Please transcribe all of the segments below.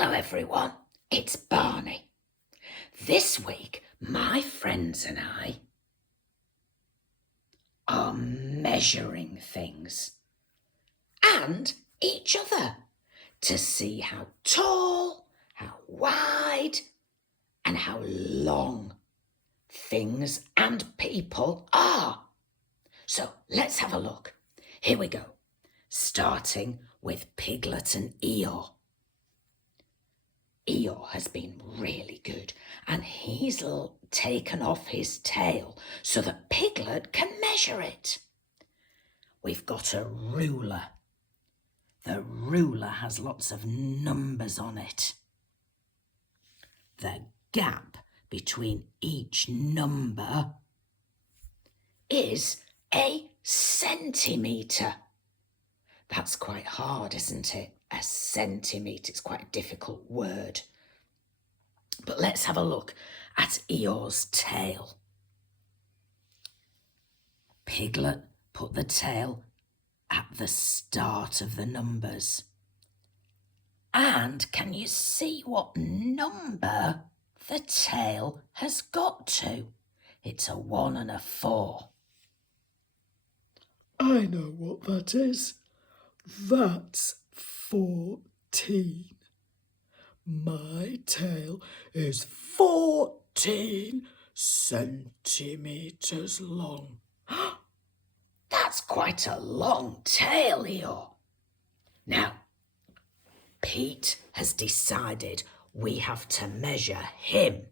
Hello everyone, it's Barney. This week, my friends and I are measuring things and each other to see how tall, how wide, and how long things and people are. So let's have a look. Here we go, starting with Piglet and Eeyore. Eeyore has been really good and he's taken off his tail so that Piglet can measure it. We've got a ruler. The ruler has lots of numbers on it. The gap between each number is a centimetre. That's quite hard, isn't it? A centimetre, it's quite a difficult word. But let's have a look at Eeyore's tail. Piglet put the tail at the start of the numbers. And can you see what number the tail has got to? It's a 1 and a 4. I know what that is. That's 14. My tail is 14 centimetres long. That's quite a long tail, Eeyore. Now, Pete has decided we have to measure him.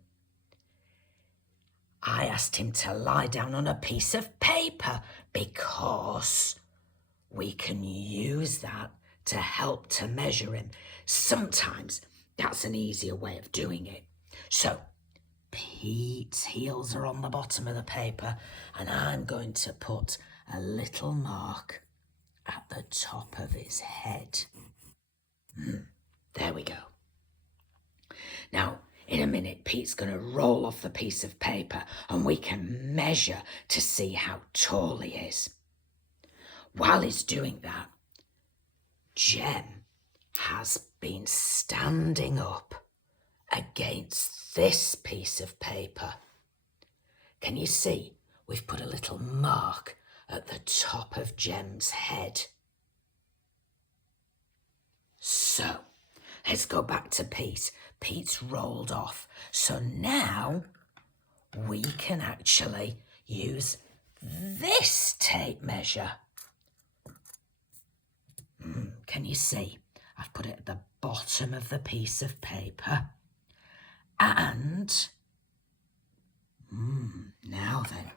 I asked him to lie down on a piece of paper because we can use that to help to measure him. Sometimes that's an easier way of doing it. So Pete's heels are on the bottom of the paper and I'm going to put a little mark at the top of his head. There we go. Now, in a minute, Pete's going to roll off the piece of paper and we can measure to see how tall he is. While he's doing that, Jem has been standing up against this piece of paper. Can you see? We've put a little mark at the top of Jem's head. So, let's go back to Pete. Pete's rolled off. So now we can actually use this tape measure. Can you see? I've put it at the bottom of the piece of paper. And now then,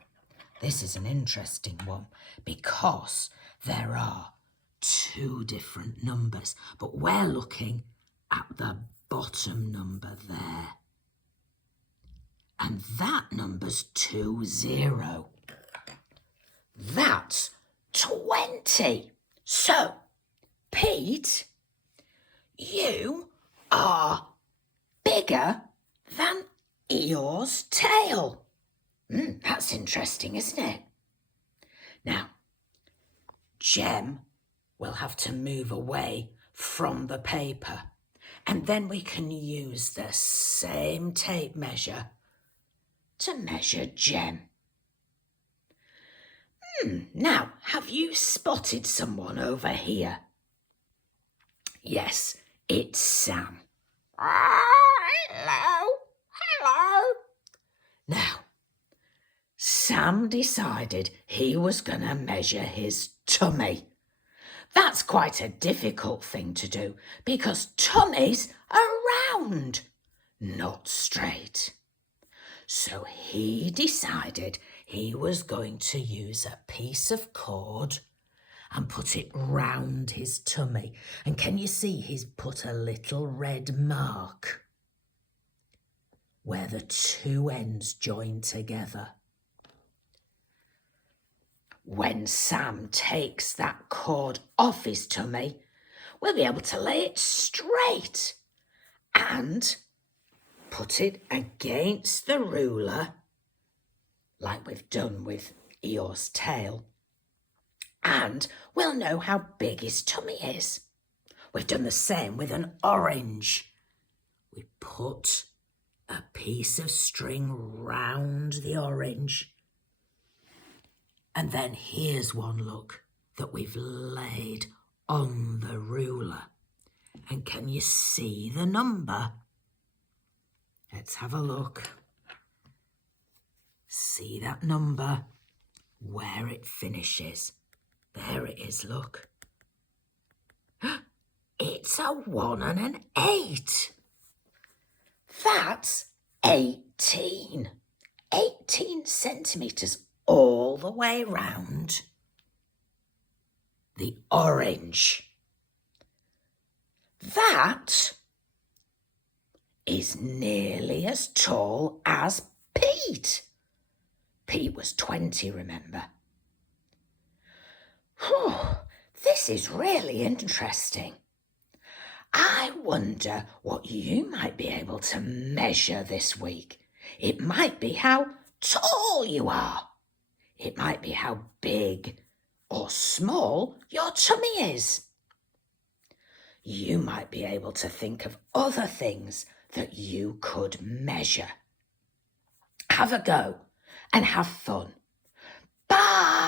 this is an interesting one because there are 2 different numbers, but we're looking at the bottom number there. And that number's 20. That's 20. So, Pete, you are bigger than Eeyore's tail. That's interesting, isn't it? Now, Jem will have to move away from the paper and then we can use the same tape measure to measure Jem. Now, have you spotted someone over here? Yes, it's Sam. Hello. Now, Sam decided he was going to measure his tummy. That's quite a difficult thing to do because tummies are round, not straight. So he decided he was going to use a piece of cord and put it round his tummy. And can you see he's put a little red mark where the 2 ends join together? When Sam takes that cord off his tummy, we'll be able to lay it straight and put it against the ruler like we've done with Eeyore's tail, and we'll know how big his tummy is. We've done the same with an orange. we put a piece of string round the orange. And then here's one, look, that we've laid on the ruler. And can you see the number? Let's have a look. See that number? Where it finishes. There it is, look. It's a 1 and an 8. That's 18. 18 centimetres all the way round the orange. That is nearly as tall as Pete. Pete was 20, remember? Whew, this is really interesting. I wonder what you might be able to measure this week. It might be how tall you are. It might be how big or small your tummy is. You might be able to think of other things that you could measure. Have a go and have fun. Bye!